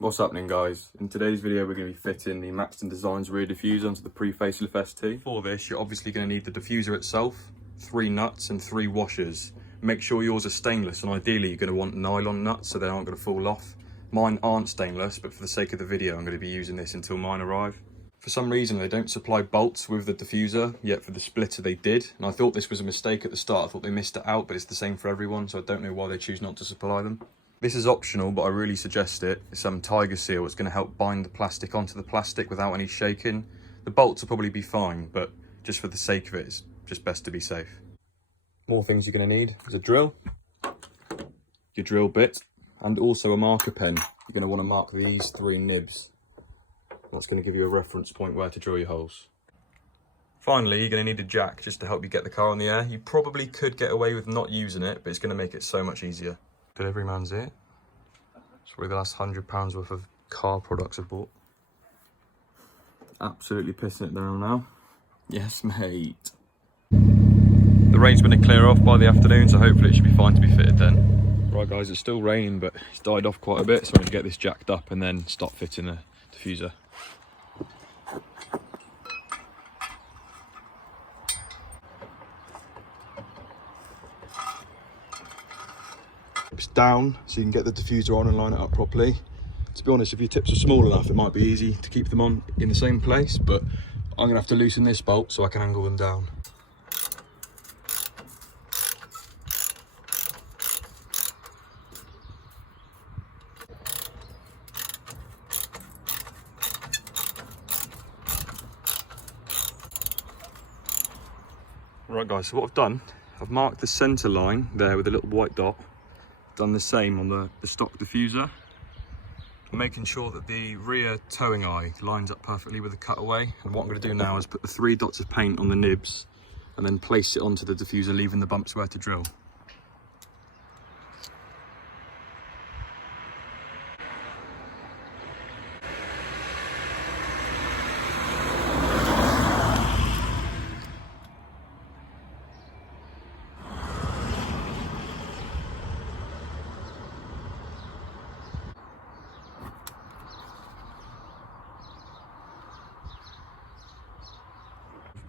What's happening, guys? In today's video we're going to be fitting the MAXTON Designs rear diffuser onto the pre-facelift ST. For this you're obviously going to need the diffuser itself, 3 nuts and 3 washers. Make sure yours are stainless, and ideally you're going to want nylon nuts so they aren't going to fall off. Mine aren't stainless, but for the sake of the video I'm going to be using this until mine arrive. For some reason they don't supply bolts with the diffuser, yet for the splitter they did, and I thought this was a mistake at the start. I thought they missed it out, but it's the same for everyone, so I don't know why they choose not to supply them. This is optional, but I really suggest it. It's some Tiger Seal. It's going to help bind the plastic onto the plastic without any shaking. The bolts will probably be fine, but just for the sake of it, it's just best to be safe. More things you're going to need is a drill, your drill bit, and also a marker pen. You're going to want to mark these 3 nibs. That's going to give you a reference point where to drill your holes. Finally, you're going to need a jack just to help you get the car in the air. You probably could get away with not using it, but it's going to make it so much easier. Delivery man's here. It's probably the last £100 worth of car products I've bought. Absolutely pissing it down now. Yes, mate. The rain's going to clear off by the afternoon, so hopefully it should be fine to be fitted then. Right guys, it's still raining, but it's died off quite a bit, so I'm going to get this jacked up and then start fitting the diffuser. Tips down so you can get the diffuser on and line it up properly. To be honest, if your tips are small enough it might be easy to keep them on in the same place, but I'm going to have to loosen this bolt so I can angle them down. Right guys, so what I've done, I've marked the centre line there with a little white dot. Done the same on the stock diffuser. I'm making sure that the rear towing eye lines up perfectly with the cutaway, and what I'm going to do now is put the 3 dots of paint on the nibs and then place it onto the diffuser, leaving the bumps where to drill.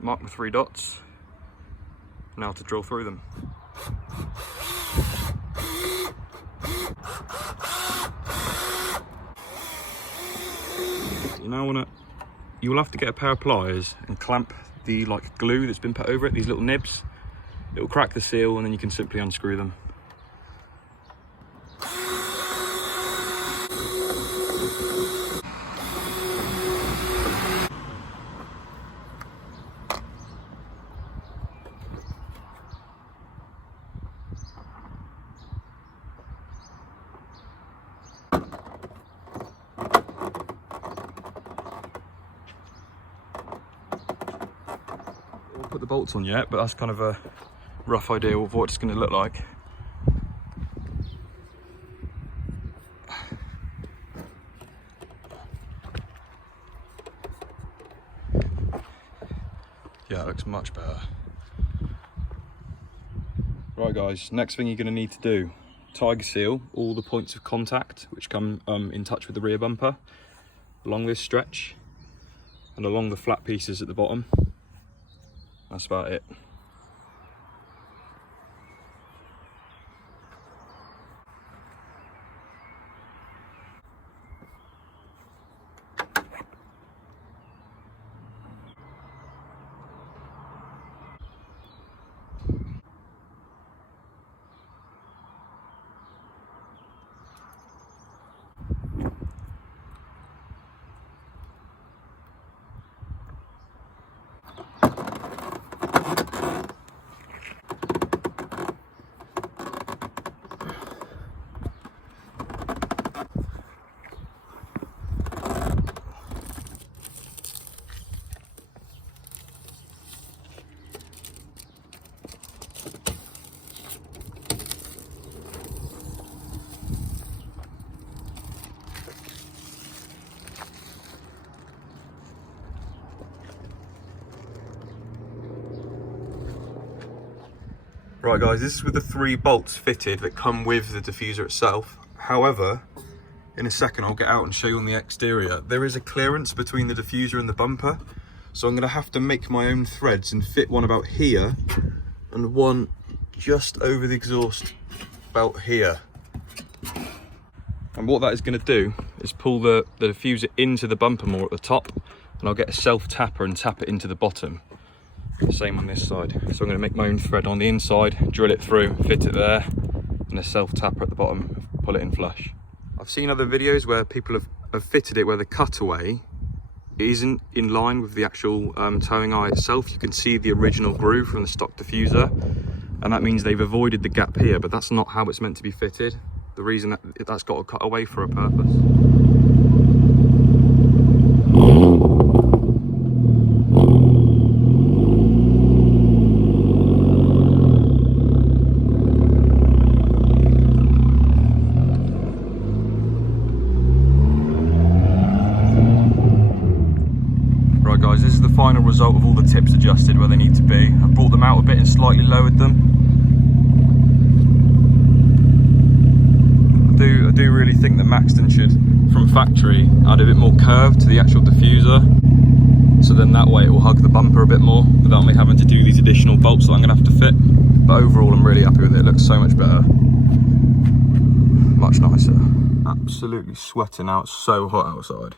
Mark the 3 dots, now to drill through them. You will have to get a pair of pliers and clamp the glue that's been put over it, these little nibs. It will crack the seal and then you can simply unscrew them. Put the bolts on yet, but that's kind of a rough idea of what it's going to look like. Yeah, it looks much better. Right guys, next thing you're going to need to do, Tiger Seal all the points of contact which come in touch with the rear bumper along this stretch and along the flat pieces at the bottom. That's about it. Right guys, this is with the 3 bolts fitted that come with the diffuser itself. However, in a second I'll get out and show you on the exterior. There is a clearance between the diffuser and the bumper, so I'm going to have to make my own threads and fit one about here and one just over the exhaust belt here. And what that is going to do is pull the diffuser into the bumper more at the top, and I'll get a self tapper and tap it into the bottom. Same on this side. So I'm going to make my own thread on the inside, drill it through, fit it there, and a self tapper at the bottom, pull it in flush. I've seen other videos where people have fitted it where the cutaway isn't in line with the actual towing eye itself. You can see the original groove from the stock diffuser, and that means they've avoided the gap here, but that's not how it's meant to be fitted. The reason that's got to cut away for a purpose. Right guys, this is the final result of all the tips adjusted where they need to be. I've brought them out a bit and slightly lowered them. I do really think that MAXTON should, from factory, add a bit more curve to the actual diffuser, so then that way it will hug the bumper a bit more without me having to do these additional bolts that I'm going to have to fit. But overall I'm really happy with it. It looks so much better, much nicer. Absolutely sweating out, it's so hot outside.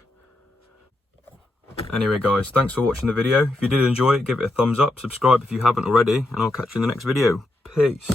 Anyway guys, thanks for watching the video. If you did enjoy it, give it a thumbs up, subscribe if you haven't already, and I'll catch you in the next video. Peace.